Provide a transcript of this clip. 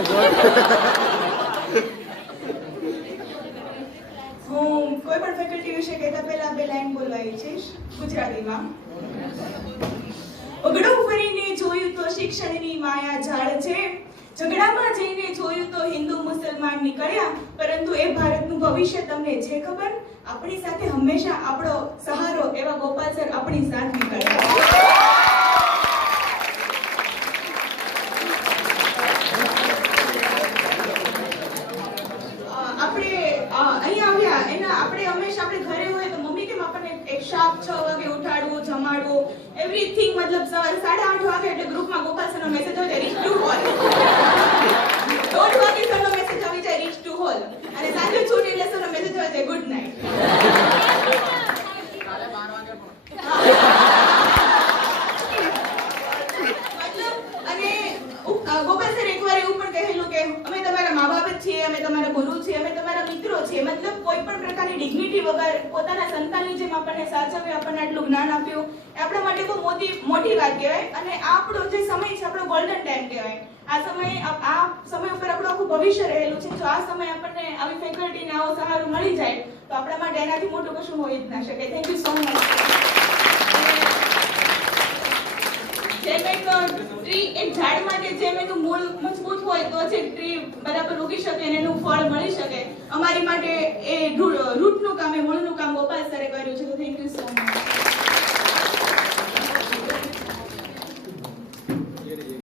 હું કોઈ પણ ફેકલ્ટી વિશે કહેતા પહેલા બે લાઈન બોલવા ઈચ્છીશ ગુજરાતીમાં. ઓગળો ફરીને જોયું તો શિક્ષણની માયા ઝાડ છે. ઝઘડામાં જઈને જોયું તો હિન્દુ મુસલમાન નીકળ્યા, પરંતુ એ ભારતનું ભવિષ્ય તમને છે ખબર? આપણી સાથે હંમેશા આપણો સહારો એવા ગોપાલ સર આપણી સાથ નીકળ્યા. આપણે હંમેશા આપણે ઘરે હોય તો મમ્મી કેમ આપણને એક શાર્પ 6 વાગે ઉઠાડવું, જમાડવું, એવરીથિંગ. મતલબ સવારે 8:30 વાગે એટલે ગ્રુપમાં ગોપાલ સરનો મેસેજ હોય રીચ ટુ હોલ. 1:30 વાગે સરનો મેસેજ આવી જાય રીચ ટુ હોલ, અને સાંજે છૂટી એટલે સરનો મેસેજ આવી જાય ગુડ નાઈટ. ગોપાલ સર એકવાર એવું પણ કહેલું કે અમે તમારા મા-બાપ જ છીએ, અમે તમારા ગુરુ છીએ, અમે તમારા મિત્રો છીએ. મતલબ કોઈ પણ પ્રકારની ડિગ્નિટી વગર પોતાના સંતાનની જેમ આપણને સાચવ્યું, આપણને આટલું જ્ઞાન આપ્યું, એ આપણા માટે બહુ મોટી વાત કહેવાય. અને આપણો જે સમય છે આપણો ગોલ્ડન ટાઈમ કહેવાય. આ સમય ઉપર આપણું આખું ભવિષ્ય રહેલું છે. જો આ સમય આપણને આવી ફેકલ્ટીને આવો સહારો મળી જાય તો આપણા માટે એનાથી મોટું કશું હોઈ જ ના શકે. Thank you so much. જેમ એક ટ્રી, એક ઝાડ માટે જેમ એનું મૂળ મજબૂત હોય તો જ એક ટ્રી બરાબર ઉગી શકે અને એનું ફળ મળી શકે. અમારી માટે એ રૂટનું કામ, એ મૂળનું કામ ગોપાલ સરે કર્યું છે. તો થેન્ક યુ સો મચ.